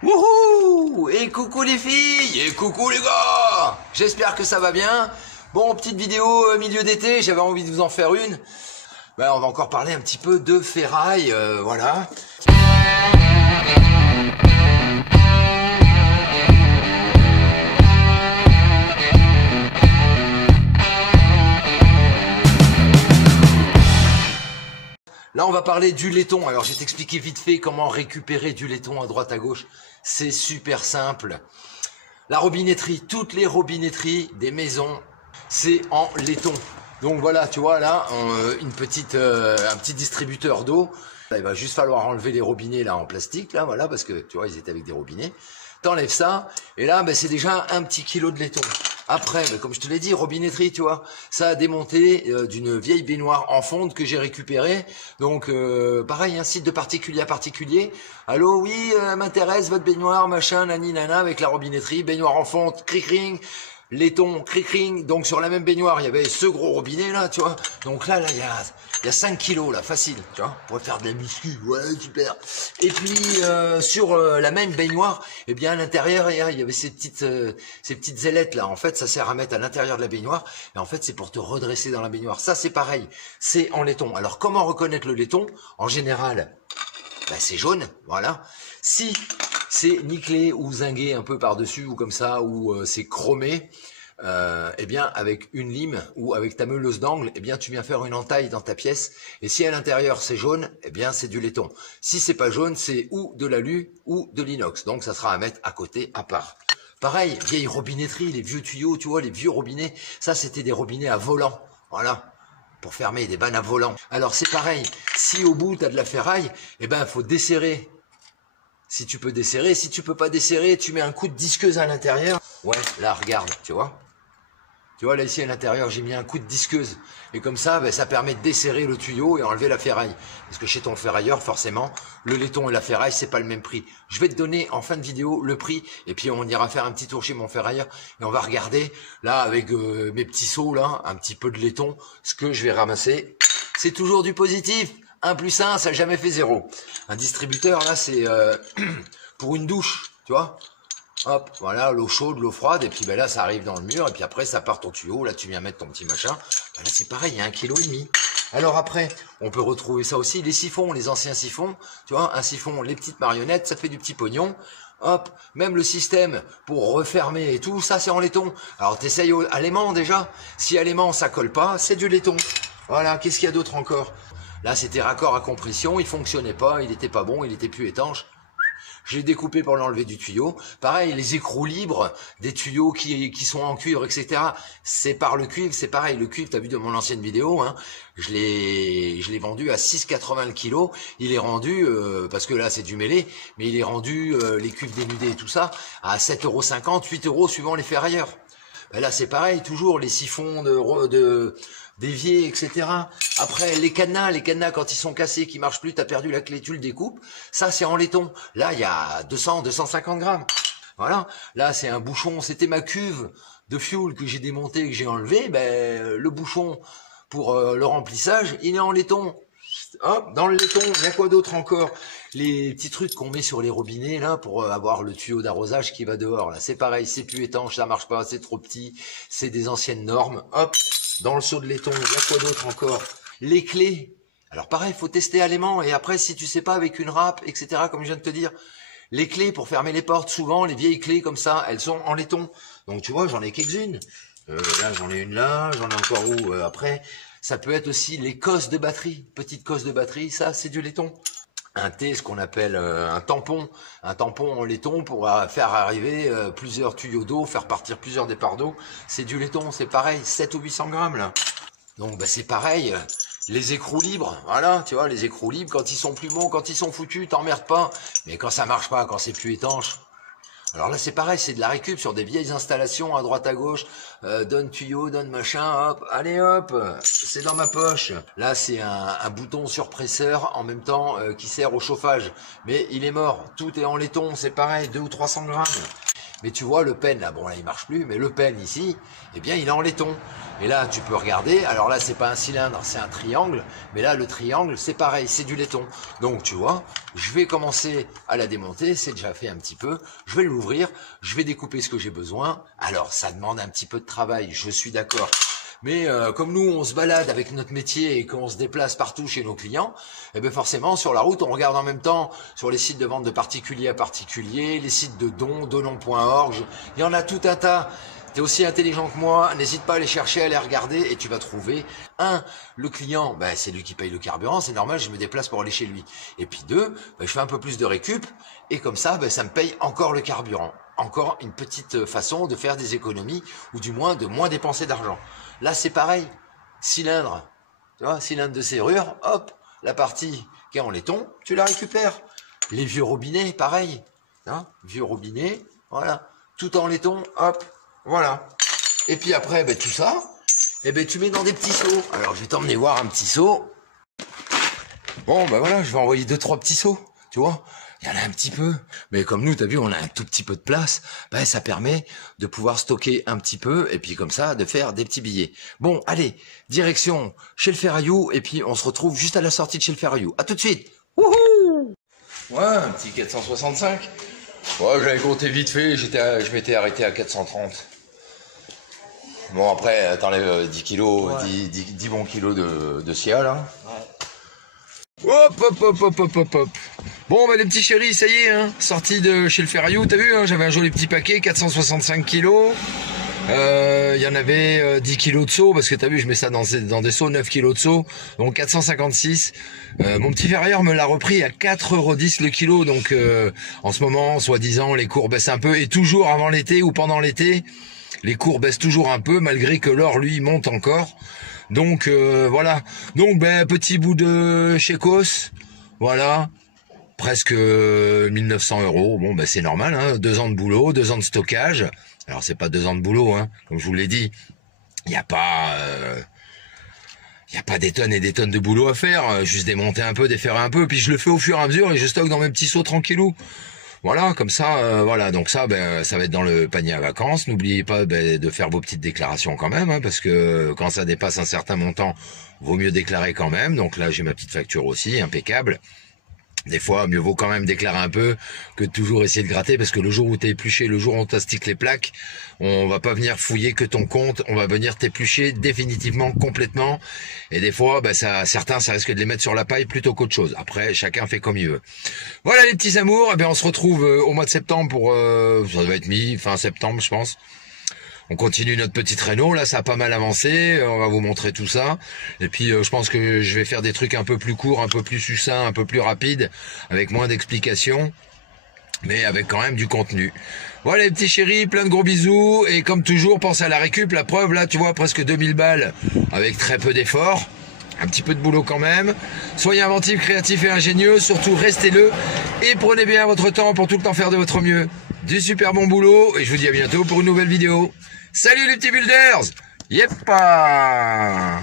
Wouhou! Et coucou les filles! Et coucou les gars! J'espère que ça va bien. Bon, petite vidéo milieu d'été, j'avais envie de vous en faire une. Ben, on va encore parler un petit peu de ferraille, voilà. Là, on va parler du laiton. Alors, je vais t'expliquer vite fait comment récupérer du laiton à droite à gauche. C'est super simple. La robinetterie, toutes les robinetteries des maisons, c'est en laiton. Donc voilà, tu vois là, un petit distributeur d'eau. Il va juste falloir enlever les robinets là en plastique, là, voilà, parce que tu vois, ils étaient avec des robinets. T'enlèves ça, et là, ben, c'est déjà un petit kilo de laiton. Après, ben, comme je te l'ai dit, robinetterie, tu vois, ça a démonté d'une vieille baignoire en fonte que j'ai récupérée. Donc, pareil, un site de particulier à particulier. Allô, oui, m'intéresse votre baignoire, machin, nani, nana, avec la robinetterie, baignoire en fonte, cric-ring. Laiton, cric-ring, donc sur la même baignoire, il y avait ce gros robinet là, tu vois. Donc là, il y a 5 kilos là, facile, tu vois, pour faire de la muscu, ouais, super. Et puis sur la même baignoire, eh bien à l'intérieur, il y avait ces petites ailettes là. En fait, ça sert à mettre à l'intérieur de la baignoire, et en fait, c'est pour te redresser dans la baignoire. Ça, c'est pareil, c'est en laiton. Alors, comment reconnaître le laiton? En général, ben, c'est jaune, voilà. Si c'est nickelé ou zingué un peu par-dessus ou comme ça, ou c'est chromé, eh bien avec une lime ou avec ta meuleuse d'angle, eh bien tu viens faire une entaille dans ta pièce. Et si à l'intérieur c'est jaune, eh bien c'est du laiton. Si c'est pas jaune, c'est ou de l'alu ou de l'inox. Donc ça sera à mettre à côté, à part. Pareil, vieille robinetterie, les vieux tuyaux, tu vois, les vieux robinets. Ça c'était des robinets à volant, voilà, pour fermer des vannes à volant. Alors c'est pareil, si au bout tu as de la ferraille, eh ben faut desserrer. Si tu peux desserrer, si tu peux pas desserrer, tu mets un coup de disqueuse à l'intérieur. Ouais, là, regarde, tu vois. Tu vois, là, ici, à l'intérieur, j'ai mis un coup de disqueuse. Et comme ça, ben, ça permet de desserrer le tuyau et enlever la ferraille. Parce que chez ton ferrailleur, forcément, le laiton et la ferraille, c'est pas le même prix. Je vais te donner, en fin de vidéo, le prix. Et puis, on ira faire un petit tour chez mon ferrailleur. Et on va regarder, là, avec mes petits seaux, là, un petit peu de laiton, ce que je vais ramasser. C'est toujours du positif. 1 plus 1, ça n'a jamais fait 0. Un distributeur, là, c'est pour une douche, tu vois. Hop, voilà, l'eau chaude, l'eau froide, et puis ben là, ça arrive dans le mur, et puis après, ça part ton tuyau. Là, tu viens mettre ton petit machin. Ben là, c'est pareil, il y a 1,5 kg. Alors après, on peut retrouver ça aussi, les siphons, les anciens siphons. Tu vois, un siphon, les petites marionnettes, ça fait du petit pognon. Hop, même le système pour refermer et tout, ça, c'est en laiton. Alors, t'essayes à l'aimant déjà. Si à l'aimant, ça colle pas, c'est du laiton. Voilà, qu'est-ce qu'il y a d'autre encore? Là, c'était raccord à compression, il fonctionnait pas, il était pas bon, il était plus étanche. Je l'ai découpé pour l'enlever du tuyau. Pareil, les écrous libres, des tuyaux qui sont en cuivre, etc. C'est par le cuivre, c'est pareil. Le cuivre, t'as vu de mon ancienne vidéo, hein, je l'ai vendu à 6,80 le kilo. Il est rendu, parce que là c'est du mêlé, mais il est rendu, les cuivres dénudés et tout ça, à 7,50 €, 8 € suivant les ferrailleurs. Ben là, c'est pareil, toujours les siphons d'évier, etc. Après, les cadenas, quand ils sont cassés, qui marchent plus, t'as perdu la clé, tu le découpes. Ça, c'est en laiton. Là, il y a 200, 250 grammes. Voilà. Là, c'est un bouchon. C'était ma cuve de fuel que j'ai démonté, que j'ai enlevé. Ben, le bouchon pour le remplissage, il est en laiton. Hop, dans le laiton, il y a quoi d'autre encore? Les petits trucs qu'on met sur les robinets là pour avoir le tuyau d'arrosage qui va dehors là, c'est pareil, c'est plus étanche, ça marche pas, c'est trop petit, c'est des anciennes normes. Hop, dans le seau de laiton, il y a quoi d'autre encore? Les clés. Alors pareil, faut tester à l'aimant et après si tu sais pas avec une râpe, etc. comme je viens de te dire, les clés pour fermer les portes, souvent les vieilles clés comme ça, elles sont en laiton. Donc tu vois, j'en ai quelques-unes. Là j'en ai une là, j'en ai encore où après. Ça peut être aussi les cosses de batterie, petites cosses de batterie, ça c'est du laiton. Un T, ce qu'on appelle un tampon en laiton pour faire arriver plusieurs tuyaux d'eau, faire partir plusieurs départs d'eau, c'est du laiton, c'est pareil, 7 ou 800 grammes là. Donc bah, c'est pareil, les écrous libres, voilà, tu vois, les écrous libres, quand ils sont plus bons, quand ils sont foutus, t'emmerdes pas, mais quand ça marche pas, quand c'est plus étanche. Alors là c'est pareil, c'est de la récup sur des vieilles installations à droite à gauche, donne tuyau, donne machin, hop, allez hop, c'est dans ma poche. Là c'est un bouton surpresseur en même temps qui sert au chauffage, mais il est mort, tout est en laiton, c'est pareil, 200 ou 300 grammes. Mais tu vois, le pen, là, bon là il marche plus, mais le pen ici, eh bien il est en laiton. Et là tu peux regarder, alors là c'est pas un cylindre, c'est un triangle, mais là le triangle c'est pareil, c'est du laiton. Donc tu vois, je vais commencer à la démonter, c'est déjà fait un petit peu, je vais l'ouvrir, je vais découper ce que j'ai besoin. Alors ça demande un petit peu de travail, je suis d'accord. Mais comme nous, on se balade avec notre métier et qu'on se déplace partout chez nos clients, eh bien forcément, sur la route, on regarde en même temps sur les sites de vente de particulier à particulier, les sites de dons, donon.org, il y en a tout un tas. Tu es aussi intelligent que moi, n'hésite pas à les chercher, à les regarder et tu vas trouver, le client, ben, c'est lui qui paye le carburant, c'est normal, je me déplace pour aller chez lui. Et puis 2, ben, je fais un peu plus de récup et comme ça, ben, ça me paye encore le carburant. Encore une petite façon de faire des économies ou du moins de moins dépenser d'argent. Là, c'est pareil. Cylindre, tu vois, cylindre de serrure, hop, la partie qui est en laiton, tu la récupères. Les vieux robinets, pareil. Hein, vieux robinets, voilà. Tout en laiton, hop, voilà. Et puis après, ben, tout ça, eh ben, tu mets dans des petits seaux. Alors, je vais t'emmener voir un petit seau. Bon, ben voilà, je vais envoyer 2-3 petits seaux, tu vois. Il y en a un petit peu, mais comme nous, t'as vu, on a un tout petit peu de place, ben ça permet de pouvoir stocker un petit peu, et puis comme ça, de faire des petits billets. Bon, allez, direction chez le Ferraillou, et puis on se retrouve juste à la sortie de chez le Ferraillou. À tout de suite. Wouhou! Ouais, un petit 465. Ouais, j'avais compté vite fait, je m'étais arrêté à 430. Bon, après, t'enlèves 10 kilos, ouais. 10 bons kilos de Sia, là. Ouais. Hop, hop, hop, hop, hop, hop, hop. Bon, bah les petits chéris, ça y est, hein, sorti de chez le Ferraillou, t'as vu, hein, j'avais un joli petit paquet, 465 kilos. Il y en avait 10 kilos de seaux, parce que t'as vu, je mets ça dans des seaux, 9 kilos de seaux, donc 456. Mon petit ferrailleur me l'a repris à 4,10 € le kilo, donc en ce moment, soi-disant, les cours baissent un peu, et toujours avant l'été ou pendant l'été, les cours baissent toujours un peu, malgré que l'or, lui, monte encore. Donc voilà, donc ben petit bout de chécos, voilà, presque 1900 €. Bon ben c'est normal, hein, 2 ans de boulot, 2 ans de stockage. Alors c'est pas 2 ans de boulot, hein, comme je vous l'ai dit, il y a pas des tonnes et des tonnes de boulot à faire, juste démonter un peu, défaire un peu, puis je le fais au fur et à mesure et je stocke dans mes petits seaux tranquillou. Voilà, comme ça, voilà, donc ça, ben, ça va être dans le panier à vacances. N'oubliez pas de faire vos petites déclarations quand même, hein, parce que quand ça dépasse un certain montant, vaut mieux déclarer quand même. Donc là, j'ai ma petite facture aussi, impeccable. Des fois, mieux vaut quand même déclarer un peu que de toujours essayer de gratter, parce que le jour où t'es épluché, le jour où on t'astique les plaques, on va pas venir fouiller que ton compte, on va venir t'éplucher définitivement, complètement. Et des fois, bah certains, ça risque de les mettre sur la paille plutôt qu'autre chose. Après, chacun fait comme il veut. Voilà les petits amours, eh bien on se retrouve au mois de septembre pour, ça doit être fin septembre, je pense. On continue notre petit traîneau, là ça a pas mal avancé, on va vous montrer tout ça. Et puis je pense que je vais faire des trucs un peu plus courts, un peu plus succincts, un peu plus rapides, avec moins d'explications, mais avec quand même du contenu. Voilà les petits chéris, plein de gros bisous, et comme toujours, pense à la récup, la preuve là, tu vois, presque 2000 balles, avec très peu d'efforts, un petit peu de boulot quand même. Soyez inventifs, créatifs et ingénieux, surtout restez-le, et prenez bien votre temps pour tout le temps faire de votre mieux. Du super bon boulot, et je vous dis à bientôt pour une nouvelle vidéo. Salut les petits builders! Yeppa!